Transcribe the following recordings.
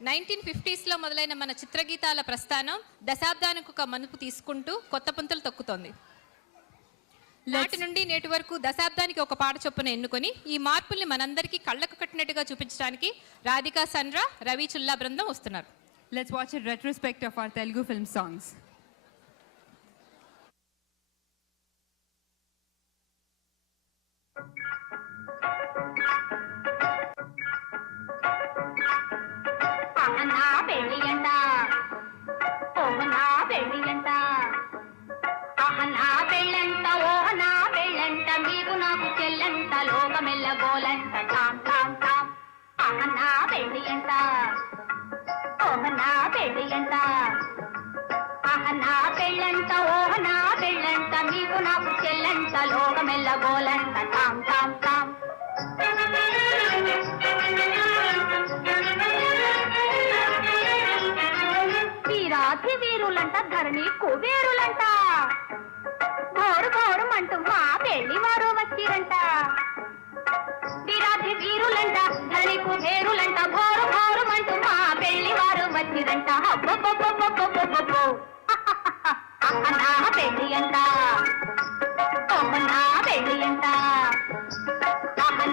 1950s మొదలైన మన చిత్రగీతాల ప్రస్థానం దశాబ్దానికి ఒక మలుపు తీసుకుంటూ కొత్త పుంతలు తొక్కుతోంది. నాటి నుండి నేటి వరకు దశాబ్దానికి ఒక పాట చొప్పున ఎన్నుకొని ఈ మార్పుల్ని మనందరికీ కళ్ళకు కట్టినట్టుగా చూపించడానికి రాధికా సన్రా, రవి చుల్లా బృందం వస్తున్నారు. Let's watch a retrospect of our Telugu film songs. వీరులంట ధరణి కుబేరులంట ఘోరు ఘోరుమంటూ మా పెళ్లి వారు వచ్చిరంట. వీరాధి వీరులంట ధరణి కుబేరులంట ఘోరు ఘోరుమంటూ మా పెళ్లి వారు వచ్చిరంట. నా పెళ్లి అంట నా పెళ్లి అంట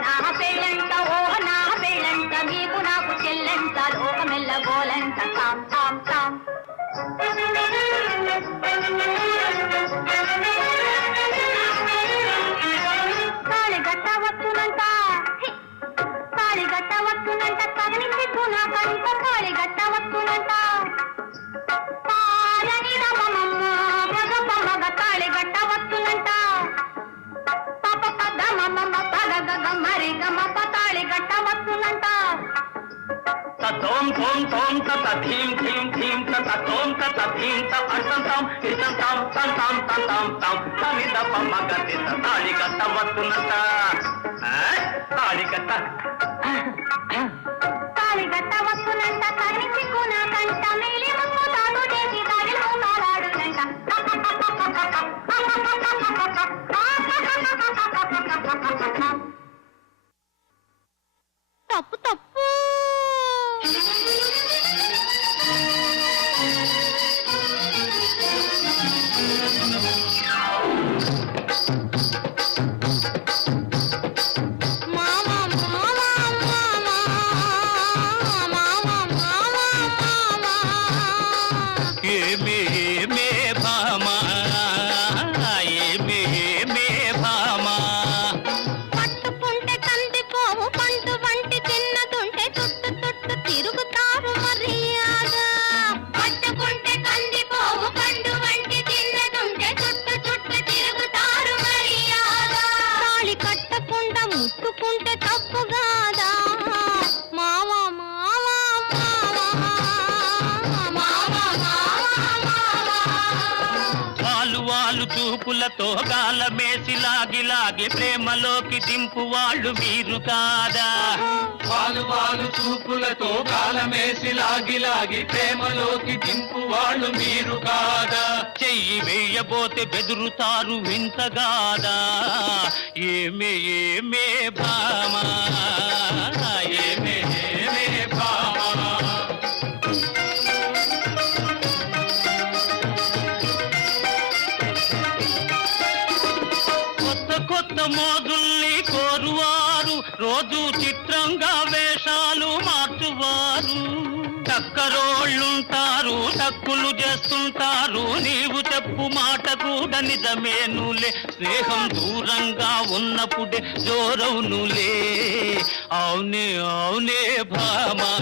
నా పెళ్ళంట నా పెళ్ళంట మీకు నాకు చెల్లంట లోకమెల్ల గోలంట తాం తాం తాం. తాళిగట్ట వస్తునంట తాళిగట్ట వస్తునంట కగని సిగ్గు నాకంట తాళిగట్ట వస్తునంట పాలని రమమ్మ మగ తాళిగట్ట వస్తునంట పాప పద మమ్మ పగ గగ మరి గమ తాళిగట్ట వస్తునంట. తోం తోం తోం తత థీం థీం థీం తత తోం తత థీం త అసం తాం ఇసం తాం తం తాం తం తాం తాం తమిద పమ్మగతి తాళిగట్ట వస్తునంట తాళిగట్ట తాళిగట్ట వస్తునంట కని సిగ్గు నాకంట మేలి ముక్కు తాను చేసి తాగిలు మాలాడునంట. తప్పు తప్పు చూపులతో గాలమేసి లాగి లాగి ప్రేమలోకి దింపు వాళ్ళు మీరు కాదా. వాలు వాలు చూపులతో గాలమేసి లాగి లాగి ప్రేమలోకి దింపు వాళ్ళు మీరు కాదా. చెయ్యి వేయబోతే బెదురుతారు వింతగాదా. ఏమే ఏమే భామా ఏమే ఏమే భామా. కొత్త మోజుల్ని కోరువారు రోజు చిత్రంగా వేషాలు మార్చువారు. టక్కరోళ్ళుంటారు టక్కులు చేస్తుంటారు నీవు చెప్పు మాట కూడా నిజమేనులే. స్నేహం దూరంగా ఉన్నప్పుడే జోరవునులే. అవునే అవునే భామా.